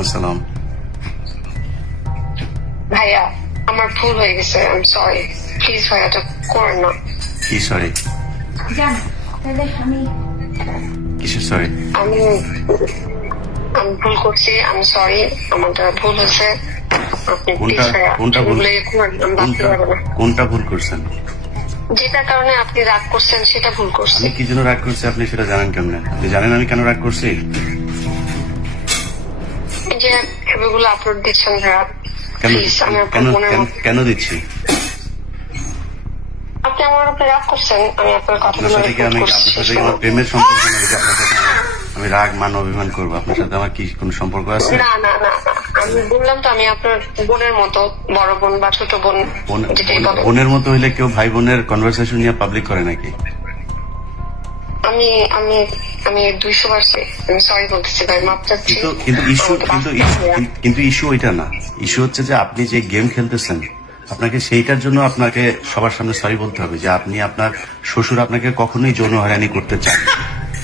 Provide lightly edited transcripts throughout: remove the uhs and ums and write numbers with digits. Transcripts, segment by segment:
আসসালাম ভাইয়া, আমার ভুল হয়ে গেছে, আই এম সরি। প্লিজ ভাইয়া, এটা করেন না। কি সরি? কিসের সরি? আমি ভুল করছি, আমি সরি, আমার দ্বারা ভুল হয়েছে। আপনি প্লিজ ভাইয়া, কোনটা ভুল করছেন? যেটার কারণে আপনি রাগ করছেন সেটা ভুল করছেন। আমি কি জন্য রাগ করছি আপনি সেটা জানেন কেমনে? আপনি জানেন আমি কেন রাগ করছি? এই যে ছবিগুলো আপলোড দিচ্ছেন ভাইয়া, কেন দিচ্ছি? আপনি আমার উপরে রাগ করছেন, আমি আপনার কথাগুলো প্রেমের সম্পর্ক আমি রাগ মান অভিমান করবো? আপনার সাথে আমার কি কোন সম্পর্ক আছে? না না না, আমি বললাম তো আমি আপনার বোনের মতো, বড় বোন বা ছোট বোন। বোনের মতো হইলে কেউ ভাই বোনের কনভারসেশন নিয়ে পাবলিক করে নাকি? আমি আমি আমি 200 বার আমি সরি বলতেছি ভাই, মাপ চাচ্ছি। কিন্তু ইস্যু ওইটা না। ইস্যু হচ্ছে যে আপনি যে গেম খেলতেছেন, আপনাকে সেইটার জন্য আপনাকে সবার সামনে সরি বলতে হবে যে আপনি আপনার শ্বশুর আপনাকে কখনোই যৌন হয়রানি করতে চান,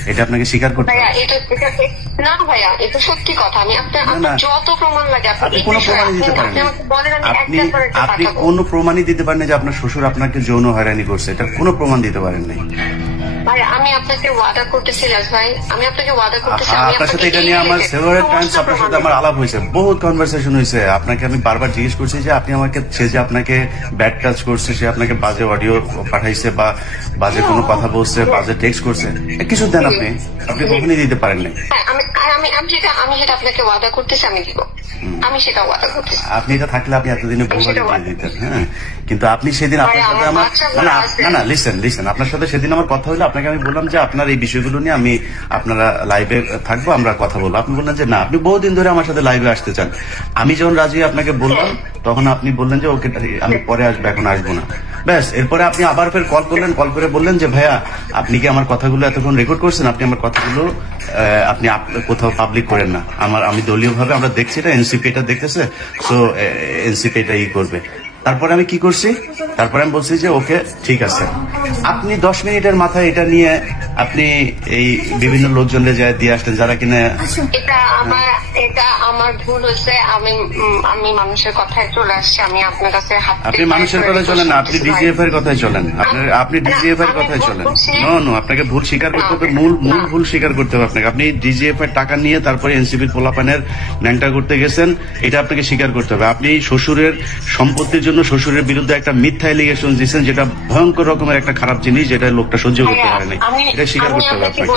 এটা আপনাকে স্বীকার করতে হবে। না ভাইয়া, এটা সত্যি কথা। আমি আপনার যত প্রমাণ লাগে আপনি কোনো প্রমাণই দিতে পারেন না। আপনি কোনো প্রমাণই দিতে পারেন না যে আপনার শ্বশুর আপনাকে যৌন হয়রানি করছে, এটা কোনো প্রমাণ দিতে পারেন নাই। ভাই আমি আপনাকে ওয়াদা করতেছি ভাই, আমি আপনাকে ওয়াদা করতেছি আপনার সাথে এটা নিয়ে আমার সেভারাল টাইমস আপনার সাথে আমার আলাপ হয়েছে, বহুত কনভারসেশন হয়েছে। আপনাকে আমি বারবার জিজ্ঞেস করছি যে আপনি আমাকে, সে যে আপনাকে ব্যাড টাচ করছে, সে আপনাকে বাজে অডিও পাঠাইছে বা বাজে কোনো কথা বলছে, বাজে টেক্সট করছে, কিছু দেন আপনি কখনই দিতে পারেন নাই। আমি যেটা আপনাকে ওয়াদা করতেছি আমি দিব, আমি সেটা ওয়াদা করতেছি। আপনি এটা থাকলে আপনি এতদিনে ভুল দিয়ে দিতেন। হ্যাঁ, কিন্তু আপনি সেদিন আপনার সাথে আমার না লিসেন আপনার সাথে সেদিন আমার কথা হলো, আপনাকে আমি বললাম যে আপনার এই বিষয়গুলো নিয়ে আমি আপনারা লাইভে থাকবো, আমরা কথা বলবো। আপনি বললেন যে না, আপনি বহুদিন ধরে আমার সাথে লাইভে আসতে চান। আমি যখন রাজি আপনাকে বললাম, তখন আপনি বললেন যে ওকে আমি পরে আসবো, এখন আসবো না। ব্যাস, এরপরে আপনি আবার ফের কল করলেন, কল করে বললেন যে ভাইয়া আপনি কি আমার কথাগুলো এতক্ষণ রেকর্ড করছেন, আপনি আমার কথাগুলো আপনি কোথাও পাবলিক করেন না। আমি দলীয় ভাবে আমরা দেখছি, এটা এনসিপি এটা দেখতেছে, সো এনসিপি এটা করবে। তারপরে আমি কি করছি, তারপরে আমি বলছি যে ওকে ঠিক আছে। আপনি 10 মিনিটের মাথায় এটা নিয়ে আপনি এই বিভিন্ন লোকজনকে যায় দিয়ে আসতেন, যারা কিনা এটা আমার ভুল হয়েছে। আমি মানুষের কথায় চলে আসছি, আমি আপনার কাছে আপনি মানুষের কথায় চলেন না, আপনি ডিজিএফ এর কথায় চলেন। আপনি ডিজিএফ এর কথায় চলেন। নো, আপনাকে ভুল স্বীকার করতে হবে, মূল ভুল স্বীকার করতে হবে আপনাকে। আপনি ডিজিএফ এর টাকা নিয়ে তারপরে এনসিপির পোলাপানের ন্যাংটা করতে গেছেন, এটা আপনাকে স্বীকার করতে হবে। আপনি শ্বশুরের সম্পত্তির জন্য শ্বশুরের বিরুদ্ধে একটা মিথ্যা এলিগেশন দিয়েছেন, যেটা ভয়ঙ্কর রকমের একটা খারাপ জিনিস, যেটা লোকটা সহ্য করতে পারে না, এটা স্বীকার করতে হবে আপনাকে।